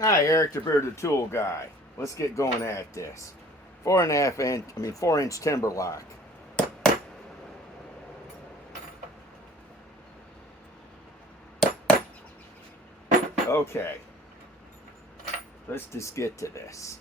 Hi, Eric the Bearded Tool Guy. Let's get going at this. 4.5 inch timber lock. Okay, let's just get to this.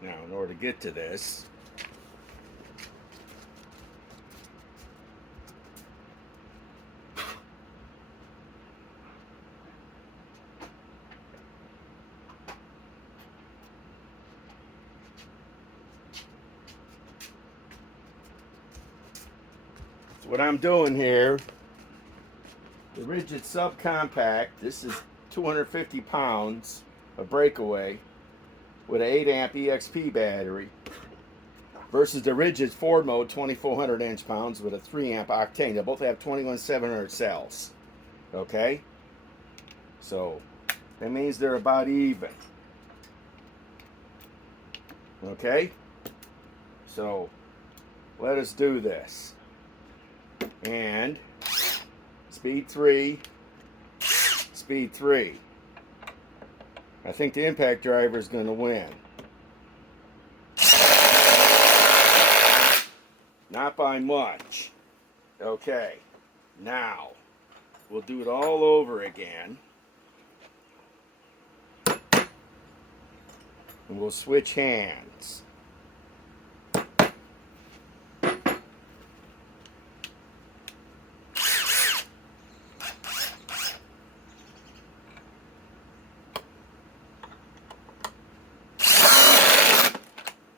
Now, in order to get to this, so what I'm doing here, the RIDGID subcompact, this is 250 pounds of breakaway with an 8 amp EXP battery versus the RIDGID 4 mode 2400 inch pounds with a 3 amp octane. They both have 21700 cells. Okay, so that means they're about even. Okay, so let us do this. And speed 3, speed 3. I think the impact driver is going to win. Not by much. Okay, now we'll do it all over again. And we'll switch hands.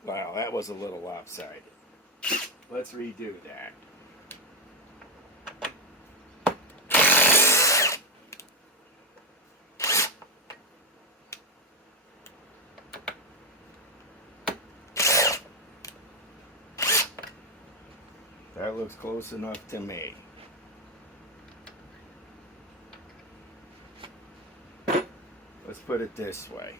Wow, that was a little lopsided. Let's redo that. That looks close enough to me. Let's put it this way.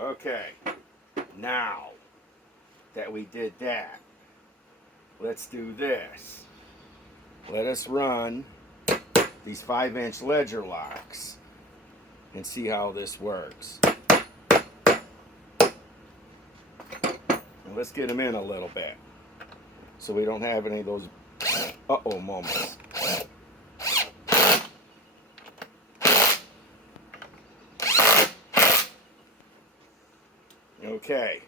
Okay, now that we did that, let's do this. Let us run these 5-inch ledger locks and see how this works. And let's get them in a little bit so we don't have any of those uh-oh moments. Okay.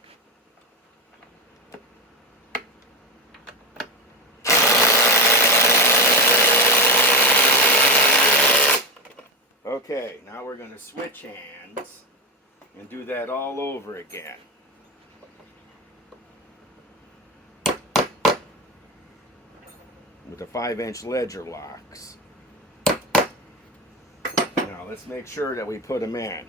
Okay, now we're going to switch hands and do that all over again. With the 5-inch ledger locks. Now let's make sure that we put them in.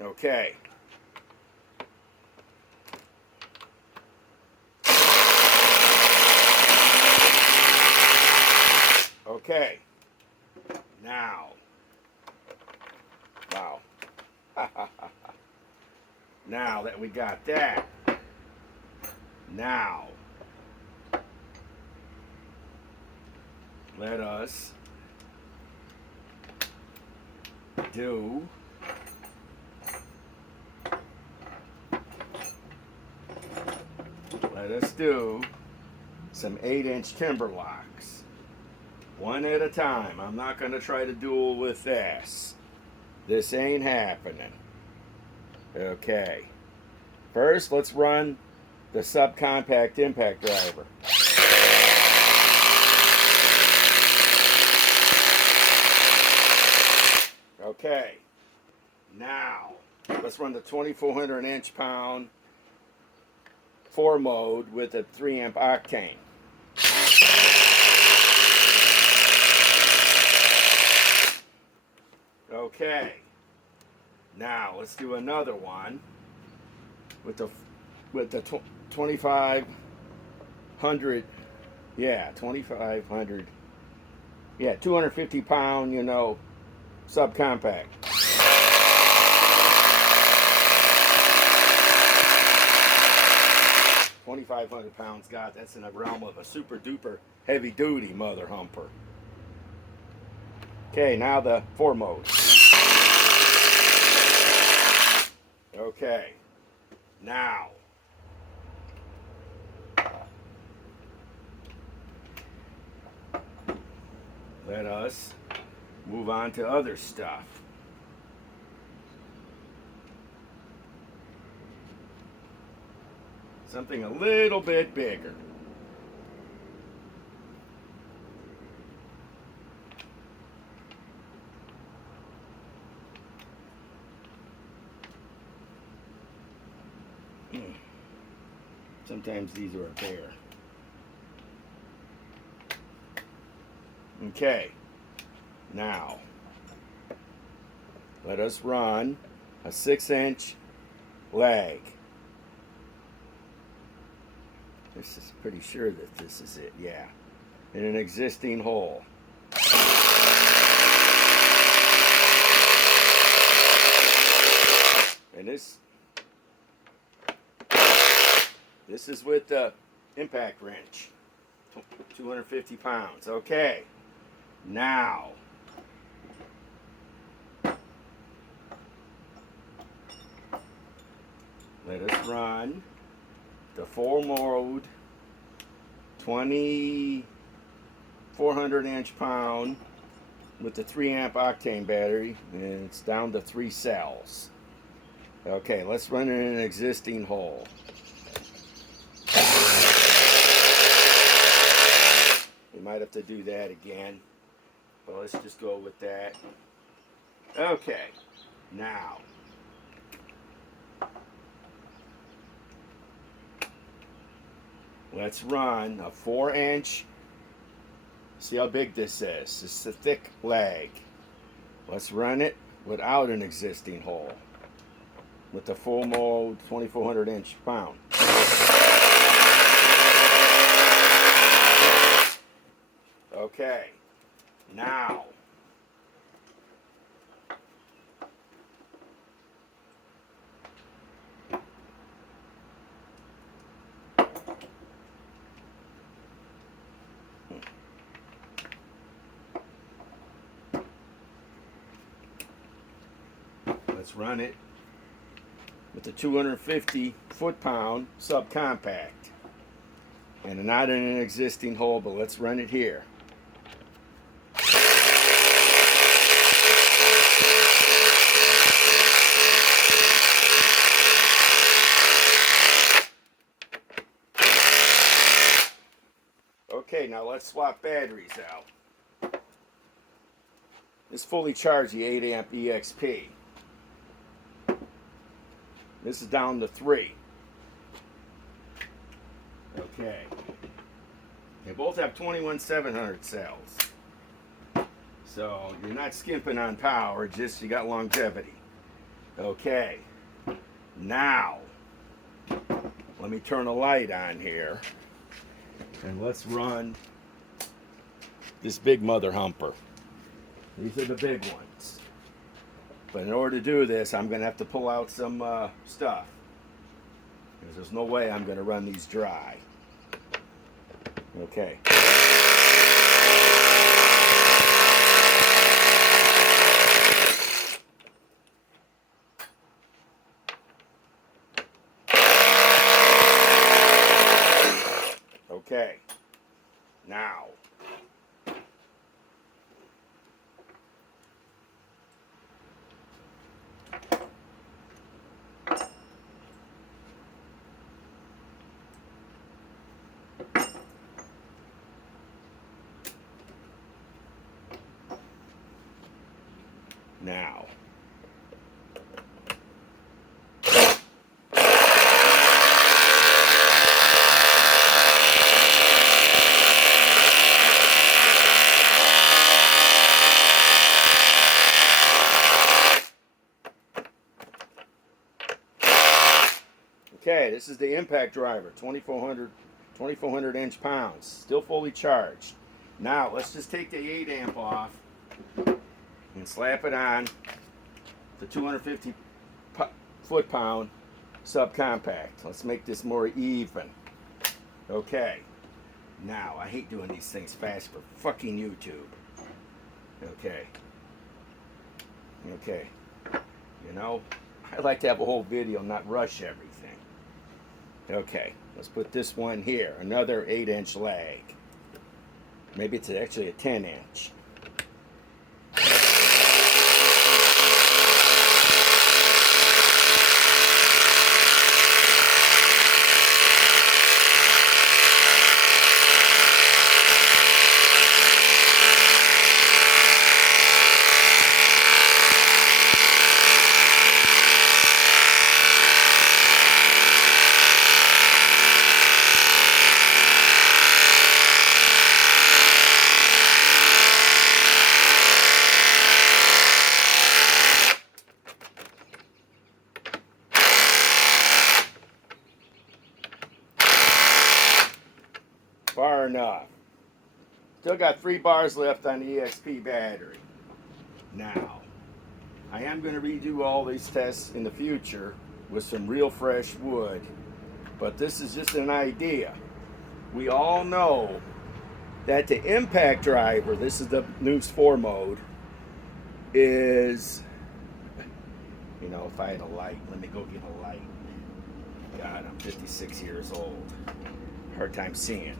Okay. Okay. Now. Wow. Now that we got that. Now. Let us do some 8-inch timber locks. One at a time. I'm not going to try to duel with this. This ain't happening. Okay. First, let's run the subcompact impact driver. Okay. Now, let's run the 2400 inch pound 4 mode with a 3 amp octane. Okay. Now let's do another one with the with the 2500, yeah, 2500, yeah, 250 pound, you know, subcompact. 2,500 pounds, God, that's in the realm of a super duper heavy duty mother humper. Okay, now the 4 mode. Okay, now let us move on to other stuff. Something a little bit bigger. Sometimes these are a bear. Okay, now let us run a 6-inch lag. This is pretty sure that this is it, yeah. In an existing hole. And this is with the impact wrench. 250 pounds. Okay. Now let us run the 4 mode 2400 inch pound with the 3 amp octane battery, and it's down to 3 cells. Okay, let's run it in an existing hole. We might have to do that again, but let's just go with that. Okay, now let's run a 4-inch. See how big this is. This is a thick lag. Let's run it without an existing hole with the full mode 2400 inch pound. Okay, now let's run it with the 250 foot-pound subcompact. And not in an existing hole, but let's run it here. Okay, now let's swap batteries out. This fully charged the 8 amp EXP. This is down to 3. Okay. They both have 21700 cells. So you're not skimping on power, just you got longevity. Okay. Now, let me turn a light on here. And let's run this big mother humper. These are the big ones. But in order to do this, I'm going to have to pull out some stuff. Because there's no way I'm going to run these dry. Okay. Okay. Now. Now. Okay, this is the impact driver, 2400 inch-pounds, still fully charged. Now let's just take the 8 amp off and slap it on the 250 foot-pound subcompact. Let's make this more even. Okay, now I hate doing these things fast for fucking YouTube. Okay, you know, I like to have a whole video, not rush everything. Okay, let's put this one here, another 8-inch lag. Maybe it's actually a 10-inch. Far enough. Still got 3 bars left on the EXP battery. Now, I am going to redo all these tests in the future with some real fresh wood, but this is just an idea. We all know that the impact driver, this is the News 4 mode, is, you know, if I had a light, let me go get a light. God, I'm 56 years old. Hard time seeing.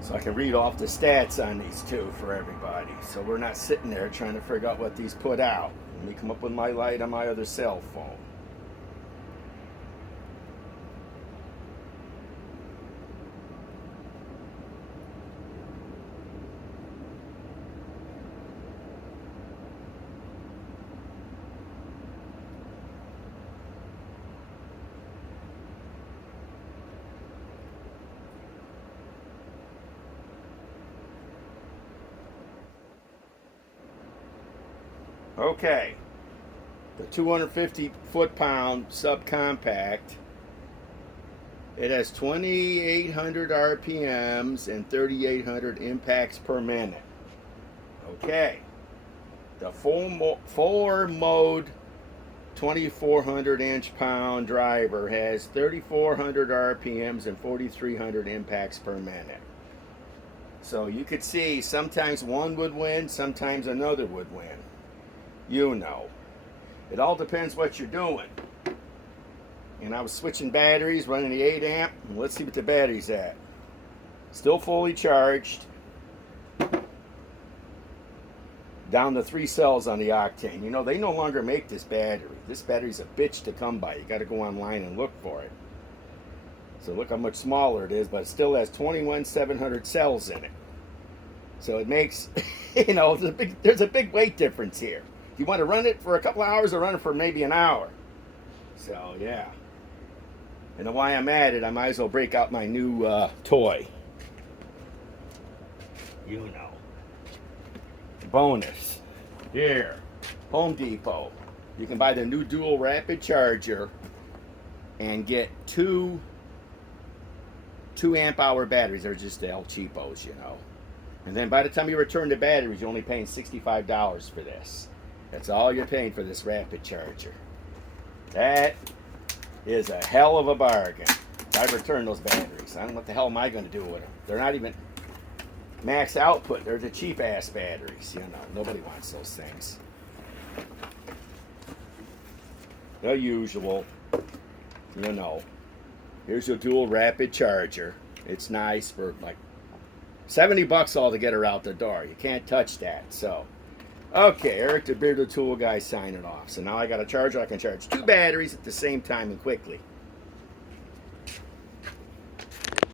So I can read off the stats on these two for everybody. So we're not sitting there trying to figure out what these put out. Let me come up with my light on my other cell phone. Okay, the 250 foot-pound subcompact, it has 2,800 RPMs and 3,800 impacts per minute. Okay, the four mode 2,400 inch-pound driver has 3,400 RPMs and 4,300 impacts per minute. So you could see sometimes one would win, sometimes another would win. You know, it all depends what you're doing. And I was switching batteries, running the 8 amp, and let's see what the battery's at. Still fully charged. Down to 3 cells on the octane. You know, they no longer make this battery. This battery's a bitch to come by. You got to go online and look for it. So look how much smaller it is, but it still has 21,700 cells in it. So it makes, you know, there's a big weight difference here. You want to run it for a couple hours or run it for maybe an hour. So, yeah. And while I'm at it, I might as well break out my new toy. You know. Bonus. Here. Home Depot. You can buy the new dual rapid charger and get two amp hour batteries. They're just the El Cheapos, you know. And then by the time you return the batteries, you're only paying $65 for this. That's all you're paying for this rapid charger. That is a hell of a bargain. If I return those batteries, I don't know what the hell am I going to do with them. They're not even max output. They're the cheap ass batteries. You know, nobody wants those things. The usual. You know. Here's your dual rapid charger. It's nice for like $70 all to get her out the door. You can't touch that. So, okay, Eric the Bearded Tool Guy signing off. So now I got a charger. I can charge 2 batteries at the same time and quickly.